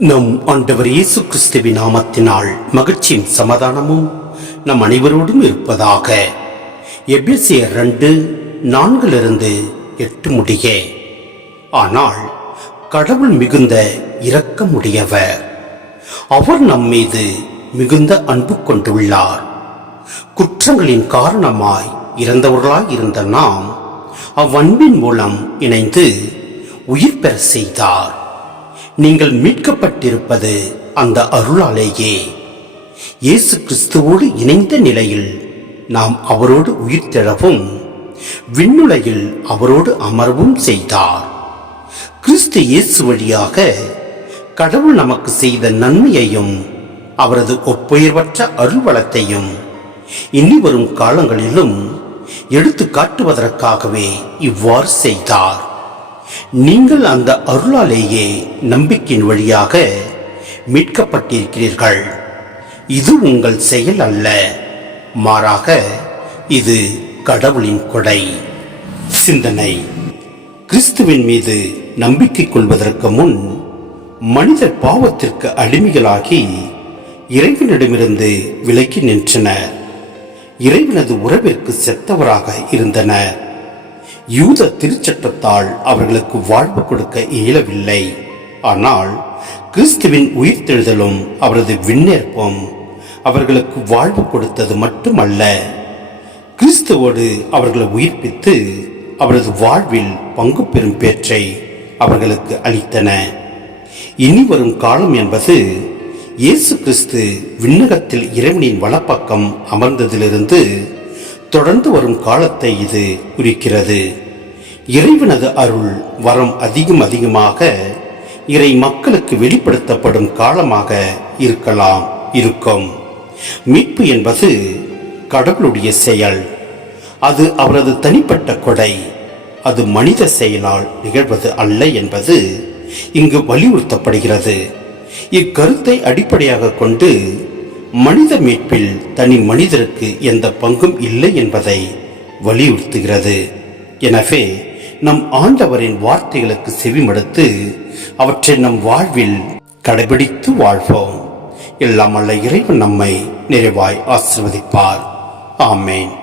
நம் ஆண்டவர் இயேசு கிறிஸ்துவின் நாமத்தினால் மகிழ்ச்சியும் சமாதானமும் நம் அனைவரோடும் இருப்பதாக. எபிசியர் ரெண்டு நான்கிலிருந்து எட்டு முடிய. ஆனால் கடவுள் மிகுந்த இரக்கமுடையவர். அவர் நம் மீது மிகுந்த அன்பு கொண்டுள்ளார். குற்றங்களின் காரணமாய் இறந்தவர்களாய் இருந்த நாம் அவ்வன்பின் மூலம் இணைந்து உயிர் பெற செய்தார். நீங்கள் மீட்கப்பட்டிருப்பது அந்த அருளாலேயே. இயேசு கிறிஸ்துவோடு இணைந்த நிலையில் நாம் அவரோடு உயிர் தெழவும் விண்ணுலகில் அவரோடு அமரவும் செய்தார். கிறிஸ்து இயேசு வழியாக கடவுள் நமக்கு செய்த நன்மையையும் அவரது ஒப்புயர்வற்ற அருள்வளத்தையும் இனி வரும் காலங்களிலும் எடுத்து காட்டுவதற்காகவே இவ்வாறு செய்தார். நீங்கள் அந்த அருளாலேயே நம்பிக்கையின் வழியாக மீட்கப்பட்டிருக்கிறீர்கள். இது உங்கள் செயல் அல்ல. மாறாக இது கடவுளின் கொடை. சிந்தனை. கிறிஸ்துவின் மீது நம்பிக்கை கொள்வதற்கு முன் மனிதர் பாவத்திற்கு அடிமைகளாகி இறைவனிடமிருந்து விலக்கி நின்றனர். இறைவனது உறவிற்கு செத்தவராக இருந்தனர். யூத திருச்சட்டத்தால் அவர்களுக்கு வாழ்வு கொடுக்க இயலவில்லை. ஆனால் கிறிஸ்துவின் உயிர்த்தெழுதலும் அவரது விண்ணேற்பும் அவர்களுக்கு வாழ்வு கொடுத்தது மட்டுமல்ல. கிறிஸ்துவோடு அவர்களை உயிர்ப்பித்து அவரது வாழ்வில் பங்கு பெறும் பேற்றை அவர்களுக்கு அளித்தன. இனி வரும் காலம் என்பது இயேசு கிறிஸ்து விண்ணகத்தில் இறைவனின் வலப்பக்கம் அமர்ந்ததிலிருந்து தொடர்ந்து வரும் காலத்தை இது குறிக்கிறது. இறைவனது அருள் வரம் அதிகம் அதிகமாக இறை மக்களுக்கு வெளிப்படுத்தப்படும் காலமாக இருக்கலாம் இருக்கும். மீட்பு என்பது கடவுளுடைய செயல். அது அவரது தனிப்பட்ட கொடை. அது மனித செயலால் நிகழ்வது அல்ல என்பது இங்கு வலியுறுத்தப்படுகிறது. இக்கருத்தை அடிப்படையாக கொண்டு மனித மீட்பில் தனி மனிதருக்கு எந்த பங்கும் இல்லை என்பதை வலியுறுத்துகிறது. எனவே நம் ஆண்டவரின் வார்த்தைகளுக்கு செவிமடுத்து அவற்றை நம் வாழ்வில் கடைபிடித்து வாழ்வோம். எல்லாம் அல்ல இறைவன் நம்மை நிறைவாய் ஆசிர்வதிப்பார். ஆமேன்.